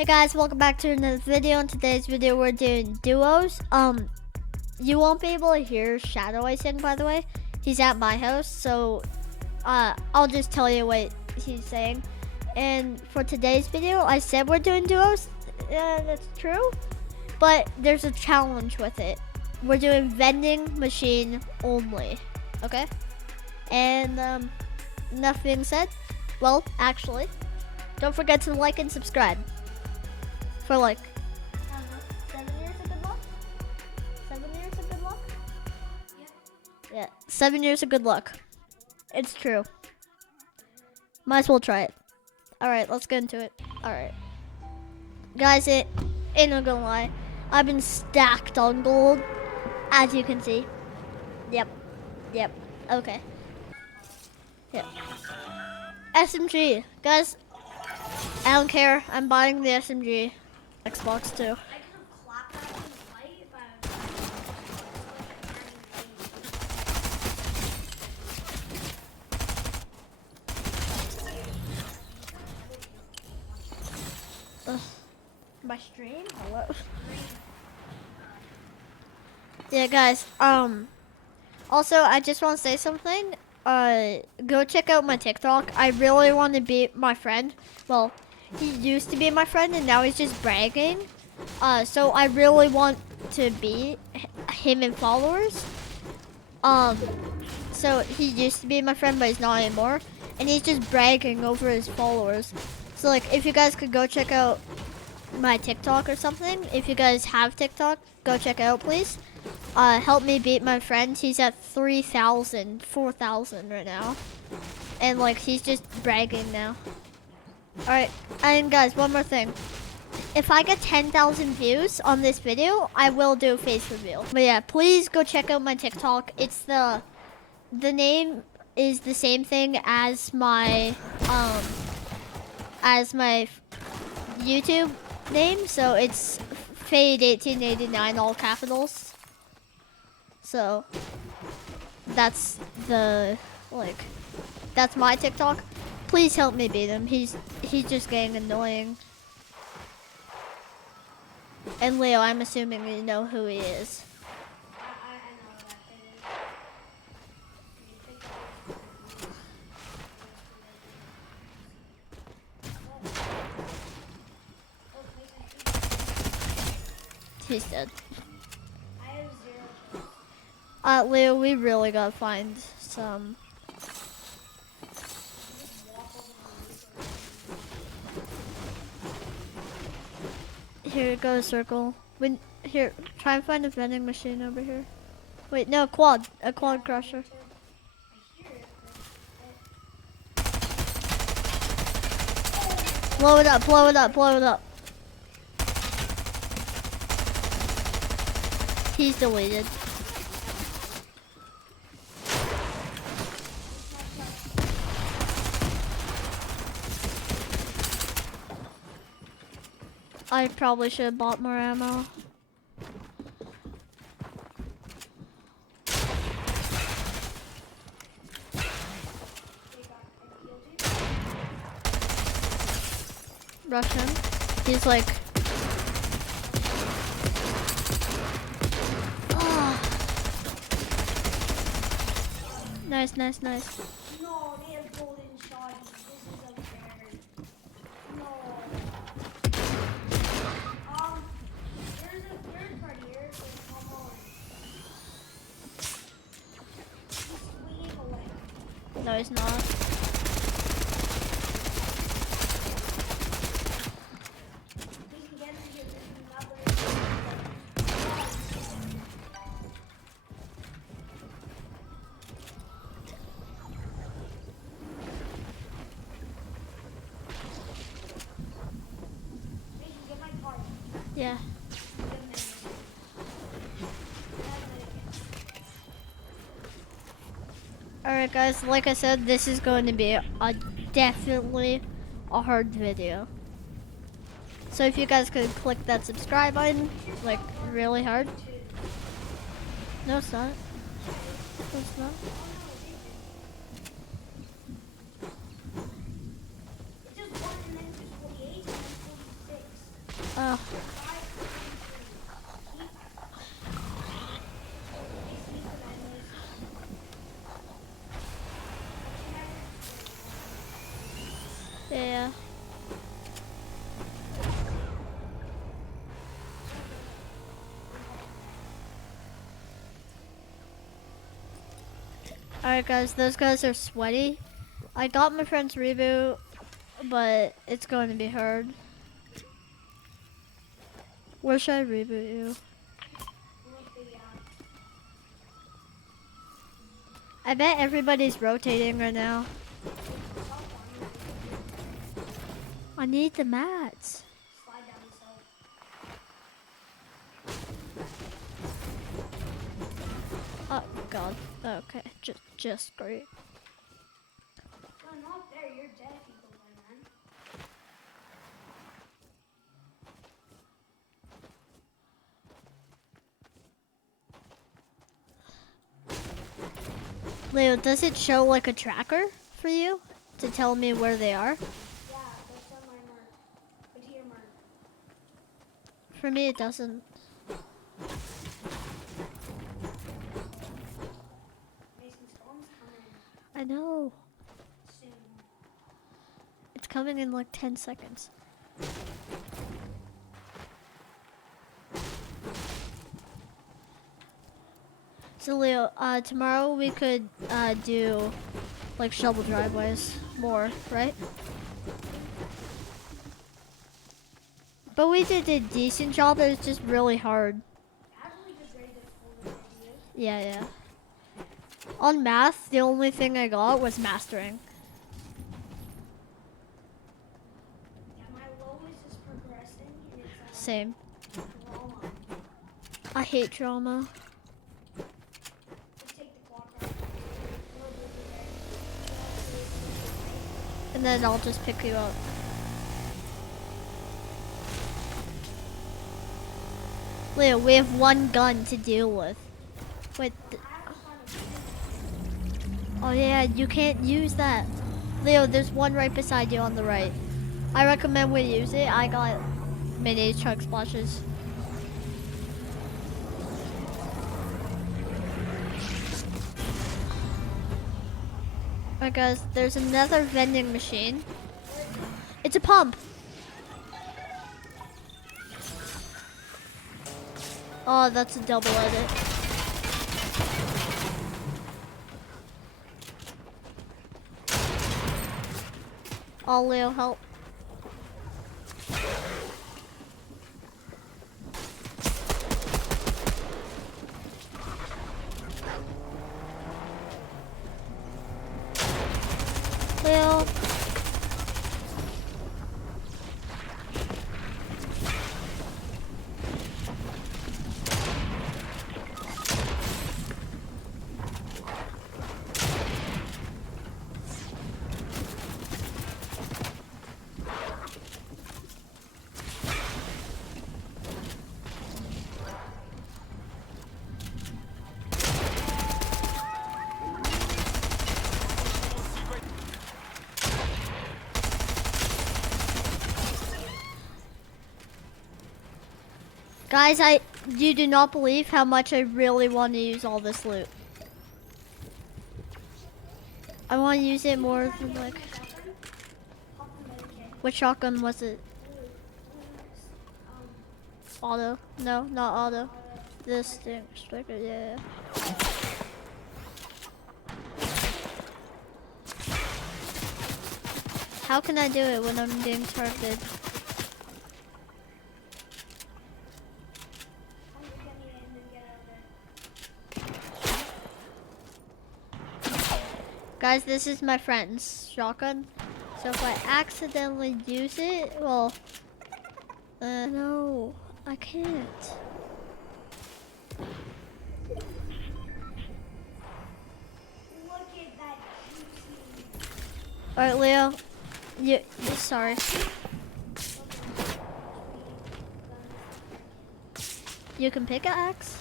Hey guys, welcome back to another video. In today's video, we're doing duos. You won't be able to hear Shadow, I think, by the way. He's at my house, so I'll just tell you what he's saying. And for today's video, I said we're doing duos. That's true, but there's a challenge with it. We're doing vending machine only, okay? And enough being said, well, actually, don't forget to like and subscribe. For like, I don't know, 7 years of good luck? 7 years of good luck? Yeah, 7 years of good luck. It's true. Might as well try it. Alright, let's get into it. Alright. Guys, it ain't not gonna lie. I've been stacked on gold, as you can see. Yep. Okay. Yep. SMG. Guys, I don't care. I'm buying the SMG. Xbox too. My stream? Hello. Yeah, guys. Also, I just want to say something. Go check out my TikTok. I really want to beat my friend. Well, he used to be my friend, and now he's just bragging. So I really want to beat him in followers. So he used to be my friend, but he's not anymore. And he's just bragging over his followers. So like, if you guys could go check out my TikTok or something, if you guys have TikTok, go check it out, please. Help me beat my friend. He's at 3,000, 4,000 right now. And like, he's just bragging now. Alright, and guys, one more thing. If I get 10,000 views on this video, I will do a face reveal. But yeah, please go check out my TikTok. It's the name is the same thing as my YouTube name, so it's Fade1889, all capitals. So that's that's my TikTok. Please help me beat him. He's just getting annoying. And Leo, I'm assuming you know who he is. He's dead. Leo, we really gotta find some. Here, go to circle. Here, try and find a vending machine over here. Wait, no, a quad crusher. Blow it up, blow it up, blow it up. He's deleted. I probably should have bought more ammo. Rush him. He's like... Oh. Nice. No, they have golden shotties. This is unfair. No. There's a third part here, so come on. He's swinging away. No, he's not. We can get him here. There's another. Get my card. Yeah. Alright guys, like I said, this is going to be definitely a hard video. So if you guys could click that subscribe button, like really hard. No, it's not. No, it's not. It's just 1 and then 48 and then 46. Oh, yeah. Alright guys, those guys are sweaty. I got my friend's reboot, but it's going to be hard. Where should I reboot you? I bet everybody's rotating right now. I need the mats. Oh god. Okay, just great. No, not there. You're dead if you go there, man. Leo, does it show like a tracker for you to tell me where they are? Yeah, that's on my mark. Go to your mark. For me, it doesn't. Mason Storm's coming I know. soon. It's coming in like 10 seconds. So Leo, tomorrow we could do like shovel driveways more, right? But we did a decent job. It was just really hard. I have really good grades at school this year. Yeah, yeah. On math, the only thing I got was mastering. Yeah, my lowest is progressing, and it's Same. drama. I hate drama. Just take the clock out. And then I'll just pick you up. Leo, we have one gun to deal with. Wait. Oh yeah, you can't use that. Leo, there's one right beside you on the right. I recommend we use it. I got mini chug splashes. Alright guys, there's another vending machine. It's a pump. Oh, that's a double edit. Oh, Leo, help. Leo. Guys, you do not believe how much I really want to use all this loot. I want to use it more than like. Which shotgun was it? Auto? No, not auto. This thing, striker, yeah. How can I do it when I'm being targeted? Guys, this is my friend's shotgun. So if I accidentally use it, well, no, I can't. Look at that juicy. All right, Leo. Sorry. You can pick an axe.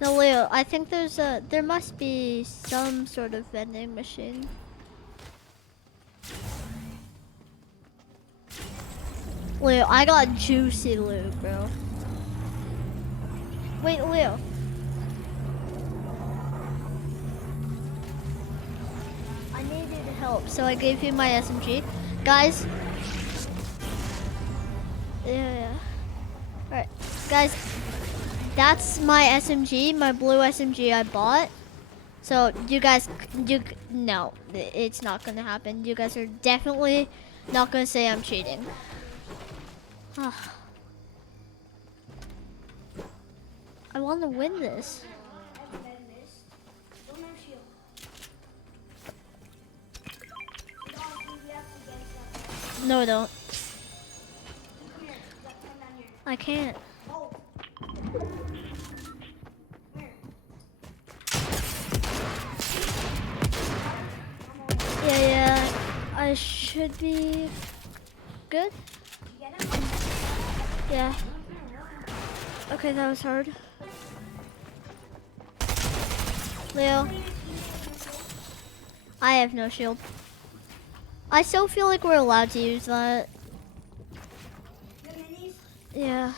No, Leo, I think there must be some sort of vending machine. Leo, I got juicy loot, bro. Wait, Leo. I needed help, so I gave you my SMG. Guys. Yeah. Alright, guys. That's my SMG, my blue SMG I bought. So you guys, no, it's not gonna happen. You guys are definitely not gonna say I'm cheating. I want to win this. No, don't. I can't. Yeah, I should be good. Yeah. Okay, that was hard. Leo. I have no shield. I still feel like we're allowed to use that. Yeah.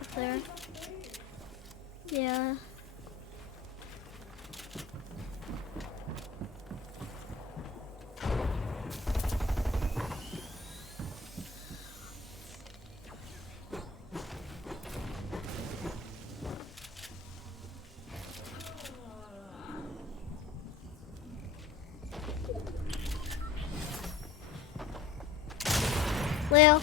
Up there. Yeah. Leo.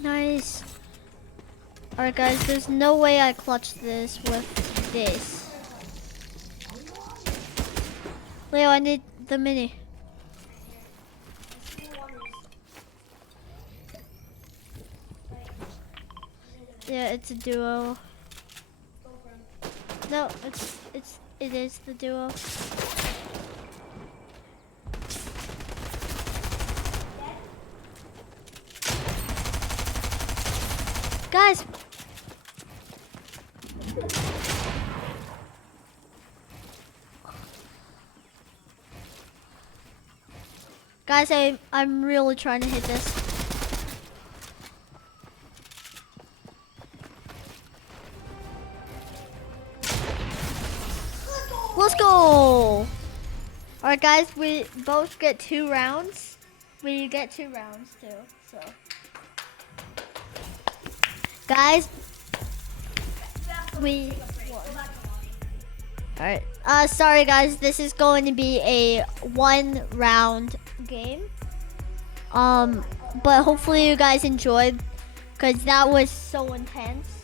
Nice. Alright guys, there's no way I clutch this with this. Leo, I need the mini. Yeah, it's a duo. No, it is the duo. Guys. Guys, I'm really trying to hit this. Let's go! Alright guys, we both get 2 rounds. We get 2 rounds too, so. Guys, we won. Alright, sorry guys, this is going to be a 1 round game. But hopefully you guys enjoyed, because that was so intense.